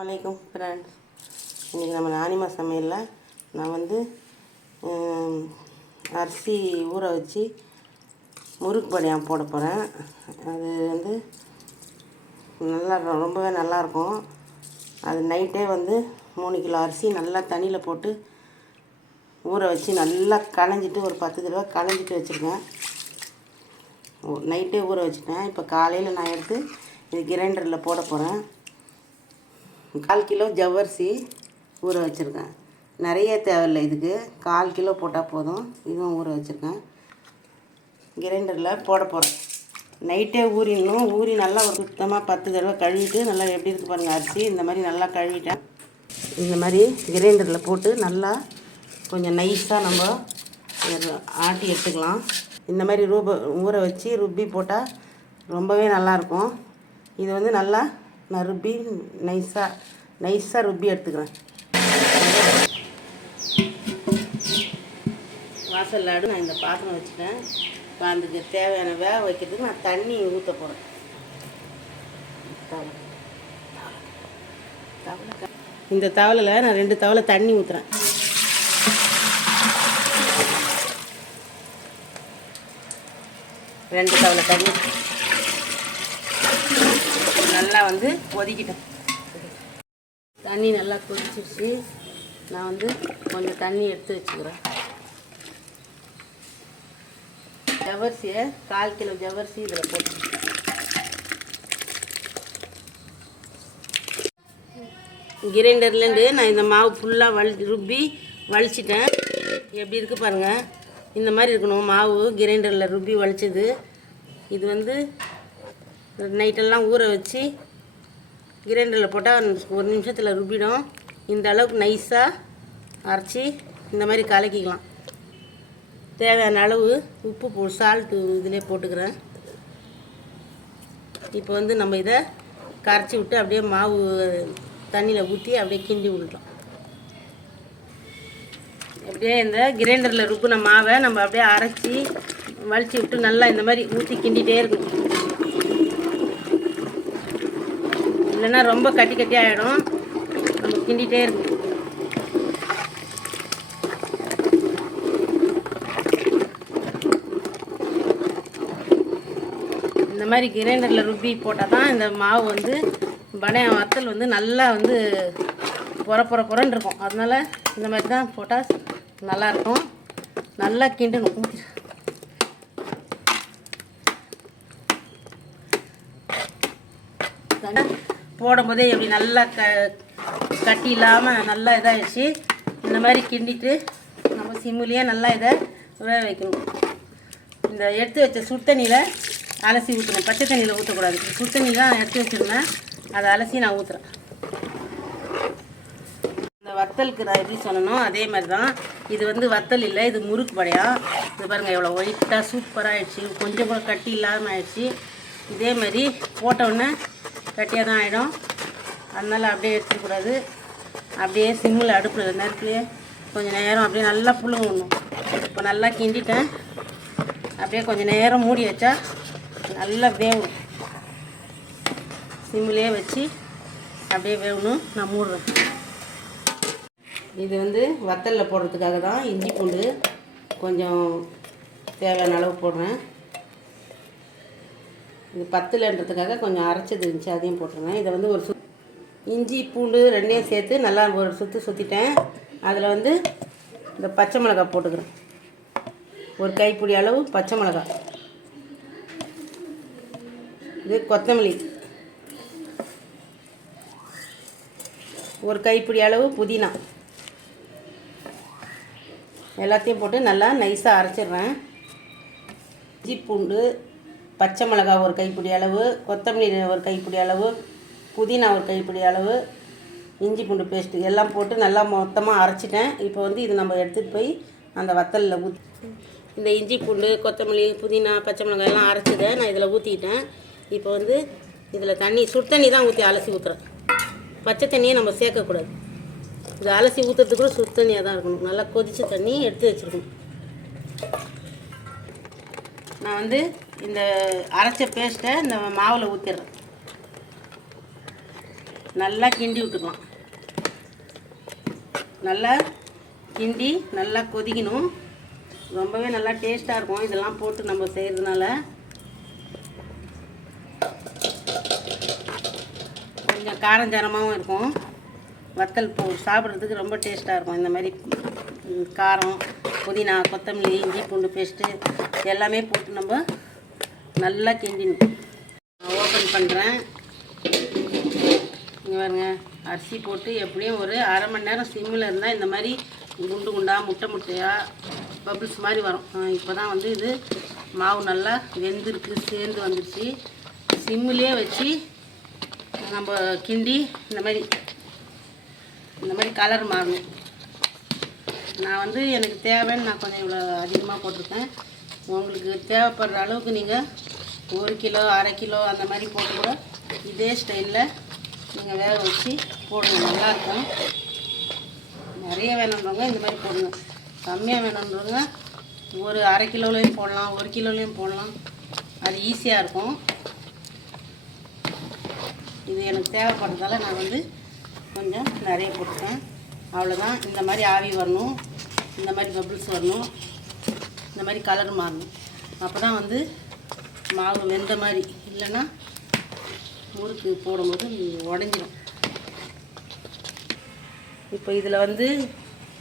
வலைக்கம் ஃப்ரெண்ட்ஸ், இன்றைக்கி நம்ம நானிமா சமையலில் நான் வந்து அரிசி ஊற வச்சு முறுக்கு படியாம் போட போகிறேன். அது வந்து ரொம்பவே நல்லாயிருக்கும். அது நைட்டே வந்து 3 கிலோ அரிசி நல்லா தண்ணியில் போட்டு ஊற வச்சு நல்லா களைஞ்சிட்டு ஒரு 10 தடவை களைஞ்சிட்டு வச்சுருக்கேன். நைட்டே ஊற வச்சுட்டேன். இப்போ காலையில் நான் எடுத்து இது கிரைண்டரில் போட போகிறேன். 1/4 கிலோ ஜவ்வரிசி ஊற வச்சுருக்கேன். நிறைய தேவையில்லை, இதுக்கு 1/4 கிலோ போட்டால் போதும். இதுவும் ஊற வச்சுருக்கேன். கிரைண்டரில் போட போகிறேன். நைட்டே ஊறிடணும். ஊறி நல்லா ஒரு சுத்தமாக 10 தடவை கழுவிட்டு நல்லா எப்படி இருக்குது பாருங்கள். அரிசி இந்த மாதிரி நல்லா கழுவிட்டேன். இந்த மாதிரி கிரைண்டரில் போட்டு நல்லா கொஞ்சம் நைஸாக நம்ம ஆட்டி எடுத்துக்கலாம். இந்த மாதிரி ஊற வச்சு ருப்பி போட்டால் ரொம்பவே நல்லாயிருக்கும். இது வந்து நல்லா நான் ருப்பி நைஸாக ருப்பி எடுத்துக்கிறேன். வாசல் ஆடு நான் இந்த பாத்திரம் வச்சுட்டேன். இப்போ அதுக்கு தேவையான வேக வைக்கிறதுக்கு நான் தண்ணி ஊற்ற போகிறேன். இந்த தவளையில் நான் 2 தவளை தண்ணி ஊற்றுறேன். ரெண்டு தவளை தண்ணி நல்லா வந்து கொதிக்கிட்டேன். தண்ணி நல்லா கொதிச்சிருச்சு. நான் வந்து கொஞ்சம் தண்ணி எடுத்து வச்சுக்கிறேன். ஜவ்வரிசியை 1/4 கிலோ ஜவ்வரிசி இதில் போட்டு கிரைண்டர்லேருந்து நான் இந்த மாவு ஃபுல்லாக ருப்பி வலிச்சிட்டேன். எப்படி இருக்குது பாருங்கள். இந்த மாதிரி இருக்கணும் மாவு. கிரைண்டரில் ருப்பி வலிச்சது. இது வந்து நைட்டெல்லாம் ஊற வச்சு கிரைண்டரில் போட்டால் 1 நிமிஷத்தில் ருப்பிடும். இந்த அளவுக்கு நைஸாக அரைச்சி இந்த மாதிரி கலக்கிக்கலாம். தேவையான அளவு உப்பு சால்ட்டு இதிலே போட்டுக்கிறேன். இப்போ வந்து நம்ம இதை கரைச்சி விட்டு அப்படியே மாவு தண்ணியில் ஊற்றி அப்படியே கிண்டி விடலாம். அப்படியே இந்த கிரைண்டரில் ருப்பின மாவை நம்ம அப்படியே அரைச்சி வலிச்சு விட்டு நல்லா இந்த மாதிரி ஊற்றி கிண்டிகிட்டே இருக்கணும். இல்லைன்னா ரொம்ப கட்டி ஆகிடும். நம்ம கிண்டிகிட்டே இருக்கணும். இந்த மாதிரி கிரைண்டரில் ருப்பி போட்டால் தான் இந்த மாவு வந்து பனையம் வத்தல் வந்து நல்லா வந்து பொறன்னு இருக்கும். அதனால் இந்த மாதிரி தான் போட்டால் நல்லாயிருக்கும். நல்லா கிண்டணும். போடும்போதே எப்படி நல்லா கட்டி இல்லாமல் நல்லா இதாகிடுச்சு. இந்த மாதிரி கிண்டிட்டு நம்ம சிம்முலேயே நல்லா இதை வேக வைக்கணும். இந்த எடுத்து வச்ச சுடு தண்ணியில் அலசி ஊற்றணும். பச்சை தண்ணியில் ஊற்றக்கூடாது. சுடு தண்ணியில் தான் எடுத்து வச்சுருந்தேன். அதை அலசி நான் ஊற்றுறேன். இந்த வத்தலுக்கு நான் எப்படி சொல்லணும் அதே மாதிரி தான். இது வந்து வத்தல் இல்லை, இது முறுக்கு படையாக. இது பாருங்கள் எவ்வளோ ஒயிட்டாக சூப்பராக ஆகிடுச்சு. கொஞ்சம் கூட கட்டி இல்லாமல் ஆகிடுச்சு. இதே மாதிரி போட்டவுடனே கட்டியாக தான் ஆகிடும். அதனால் அப்படியே எடுத்துக்கூடாது. அப்படியே சிம்மில் அடுப்பில் நேரத்துலேயே கொஞ்சம் நேரம் அப்படியே நல்லா புழுங்கணும். இப்போ நல்லா கிண்டிட்டேன். அப்படியே கொஞ்சம் நேரம் மூடி வச்சா நல்லா வேகணும். சிம்மிலே வச்சு அப்படியே வேகணும். நான் மூடுறேன். இது வந்து வத்தலில் போடுறதுக்காக தான் இஞ்சி பூண்டு கொஞ்சம் தேவையான அளவு போடுறேன். இது பத்தலைன்றதுக்காக கொஞ்சம் அரைச்சது இருந்துச்சு, அதையும் போட்டுருவேன். இதை வந்து ஒரு இஞ்சி பூண்டு 2ஐயும் சேர்த்து நல்லா ஒரு சுற்றிட்டேன். அதில் வந்து இந்த பச்சை மிளகாய் போட்டுக்கிறேன். ஒரு கைப்பிடி அளவு பச்சை மிளகாய். இது கொத்தமல்லி ஒரு கைப்பிடி அளவு புதினா. எல்லாத்தையும் போட்டு நல்லா நைஸாக அரைச்சிடுறேன். இஞ்சி பூண்டு பச்சை மிளகாய் ஒரு கைப்பிடி அளவு, கொத்தமல்லி ஒரு கைப்பிடி அளவு, புதினா ஒரு கைப்பிடி அளவு, இஞ்சி பூண்டு பேஸ்ட்டு எல்லாம் போட்டு நல்லா மொத்தமாக அரைச்சிட்டேன். இப்போ வந்து இது நம்ம எடுத்துகிட்டு போய் அந்த வத்தலில் ஊற்றி இந்த இஞ்சி பூண்டு கொத்தமல்லி புதினா பச்சை மிளகாய் எல்லாம் அரைச்சிதை நான் இதில் ஊற்றிக்கிட்டேன். இப்போ வந்து இதில் சுடு தண்ணி தான் ஊற்றி அலசி ஊற்றுறேன். பச்சை தண்ணியை நம்ம சேர்க்கக்கூடாது. இது அலசி ஊற்றுறதுக்கு கூட சுடு தண்ணியாக தான் இருக்கணும். நல்லா கொதித்த தண்ணி எடுத்து வச்சுருக்கணும். நான் வந்து இந்த அரைச்ச பேஸ்ட்டை இந்த மாவில் ஊற்றிடுறேன். நல்லா கிண்டி விட்டுக்கலாம். நல்லா கிண்டி நல்லா கொதிக்கணும். ரொம்பவே நல்லா டேஸ்ட்டாக இருக்கும் இதெல்லாம் போட்டு நம்ம செய்கிறதுனால. கொஞ்சம் காரஞ்சாரமாகவும் இருக்கும். வத்தல் சாப்பிட்றதுக்கு ரொம்ப டேஸ்ட்டாக இருக்கும். இந்த மாதிரி காரம், புதினா, கொத்தமல்லி, இஞ்சி பூண்டு பேஸ்ட்டு எல்லாமே போட்டு நம்ம நல்லா கிண்டிடணும். நான் ஓப்பன் பண்ணுறேன். இங்கே பாருங்க, அரிசி போட்டு எப்படியும் ஒரு அரை மணி நேரம் சிம்மில் இருந்தால் இந்த மாதிரி குண்டு குண்டாக முட்டையாக பபிள்ஸ் மாதிரி வரும். இப்போ தான் வந்து இது மாவு நல்லா வெந்திருக்கு, சேர்ந்து வந்துடுச்சு. சிம்மிலே வச்சு நம்ம கிண்டி இந்த மாதிரி கலர் மாறணும். நான் வந்து எனக்கு தேவைன்னு நான் கொஞ்சம் இவ்வளோ அதிகமாக போட்டிருக்கேன். உங்களுக்கு தேவைப்படுற அளவுக்கு நீங்கள் 1 கிலோ, அரை கிலோ அந்த மாதிரி போட்டு கூட இதே ஸ்டைலில் நீங்கள் வேக வச்சு போடுங்க. நல்லாயிருக்கும். நிறைய வேணுன்றவங்க இந்த மாதிரி போடுங்க. கம்மியாக வேணுன்றவங்க ஒரு அரை கிலோலையும் போடலாம், 1 கிலோலையும் போடலாம். அது ஈஸியாக இருக்கும். இது எனக்கு தேவைப்படுறதால நான் வந்து கொஞ்சம் நிறைய போட்டுருக்கேன். அவ்வளோதான். இந்த மாதிரி ஆவி வரணும், இந்த மாதிரி பபிள்ஸ் வரணும், இந்த மாதிரி கலர் மாறணும். அப்போ தான் வந்து மாவு வெந்த மாதிரி, இல்லைன்னா முறுக்கு போடும்போது உடஞ்சிடும். இப்போ இதில் வந்து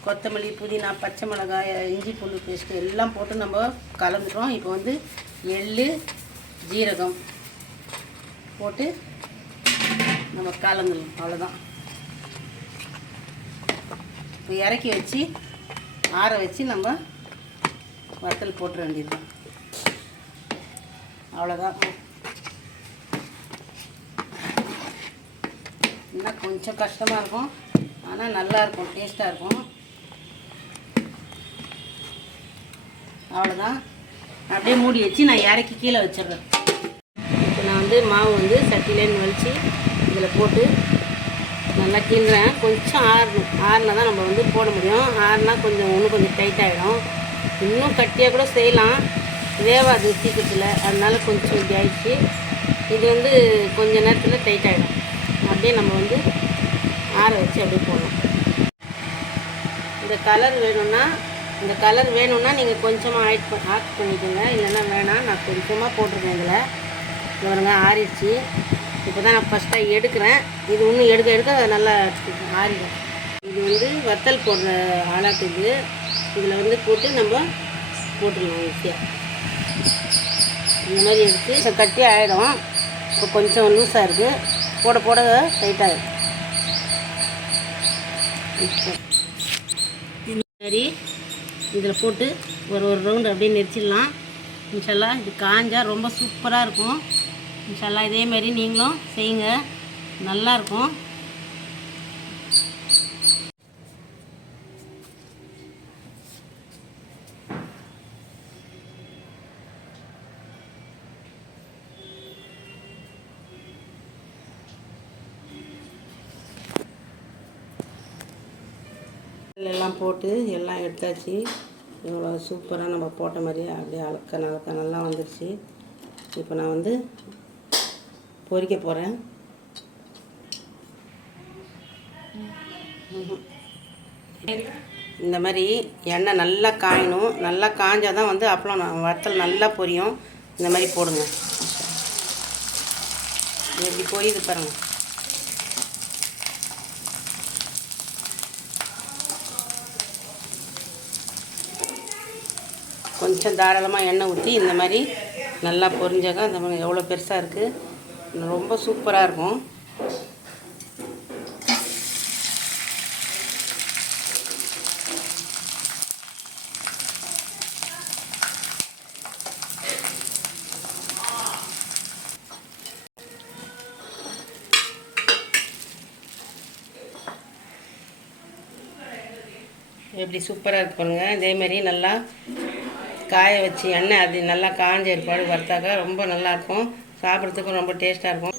கொத்தமல்லி, புதினா, பச்சை மிளகாய், இஞ்சி பூண்டு பேஸ்ட்டு எல்லாம் போட்டு நம்ம கலந்துட்டோம். இப்போ வந்து எள்ளு, ஜீரகம் போட்டு நம்ம கலந்துடணும். அவ்வளோதான். இப்போ இறக்கி வச்சு ஆற வச்சு நம்ம வத்தல் போட்டுற வேண்டியது தான். அவ்வளோதான். இன்னும் கொஞ்சம் கஷ்டமாக இருக்கும், ஆனால் நல்லாயிருக்கும், டேஸ்ட்டாக இருக்கும். அவ்வளோதான். அப்படியே மூடி வச்சு நான் இறக்கி கீழே வச்சிடுறேன். இப்போ நான் வந்து மாவு வந்து சட்டிலேருந்து வலித்து இதில் போட்டு நல்லா கிண்டுறேன். கொஞ்சம் ஆறினா தான் நம்ம வந்து போட முடியும். ஆறுனா இன்னும் கொஞ்சம் டைட்டாகிடும். இன்னும் கட்டியாக கூட செய்யலாம், வேவாது சீக்கிரத்தில். அதனால் கொஞ்சம் இப்படி ஆயிடுச்சு. இது வந்து கொஞ்சம் நேரத்தில் டைட் ஆகிடும். அப்படியே நம்ம வந்து ஆற வச்சு அப்படியே போடணும். இந்த கலர் வேணும்னா நீங்கள் கொஞ்சமாக ஆட் பண்ணிக்கோங்க, இல்லைன்னா வேணாம். நான் கொஞ்சமாக போட்டிருக்கேன். இதில் பாருங்க ஆறிடுச்சு. இப்போ தான் நான் ஃபஸ்ட்டாக எடுக்கிறேன். இது இன்னும் எடுக்க நல்லா ஆறிடும். இது வந்து வத்தல் போடுற ஆளாட்டு. இதில் வந்து போட்டு நம்ம போட்டுடலாம் ஈஸியாக. இந்த மாதிரி எடுத்து கட்டி ஆகிடும். இப்போ கொஞ்சம் லூஸாக இருக்குது, போட போட டைட்டாகிடும். இப்போ இந்த மாதிரி இதில் போட்டு ஒரு ரவுண்டு அப்படியே நெரிச்சிடலாம். இன்ஷால்லா இது காஞ்சால் ரொம்ப சூப்பராக இருக்கும். இன்ஷால்லா இதேமாரி நீங்களும் செய்யுங்க, நல்லாயிருக்கும். எல்லாம் போட்டு எல்லாம் எடுத்தாச்சு. இவ்வளோ சூப்பராக நம்ம போட்ட மாதிரியே அப்படியே அழக்க நல்லா வந்துடுச்சு. இப்போ நான் வந்து பொரிக்க போகிறேன். இந்த மாதிரி எண்ணெய் நல்லா காயணும். நல்லா காஞ்சால் தான் வந்து அப்பளம் வத்தல் நல்லா பொரியும். இந்த மாதிரி போடுங்க. எப்படி பொரியுது பாருங்கள். கொஞ்சம் தாராளமாக எண்ணெய் ஊற்றி இந்த மாதிரி நல்லா பொரிஞ்சாக்க அந்த மாதிரி எவ்வளோ பெருசாக இருக்குது, ரொம்ப சூப்பராக இருக்கும். எப்படி சூப்பராக இருக்கு பாருங்கள். இதேமாரி நல்லா காய வச்சு எண்ணெய் அது நல்லா காஞ்ச ஏற்பாடு வறுத்தாக்க ரொம்ப நல்லாயிருக்கும். சாப்பிட்றதுக்கும் ரொம்ப டேஸ்ட்டாக இருக்கும்.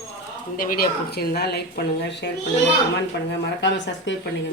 இந்த வீடியோ பிடிச்சிருந்தா லைக் பண்ணுங்கள், ஷேர் பண்ணுங்கள், கமெண்ட் பண்ணுங்கள், மறக்காமல் சப்ஸ்கிரைப் பண்ணுங்கள்.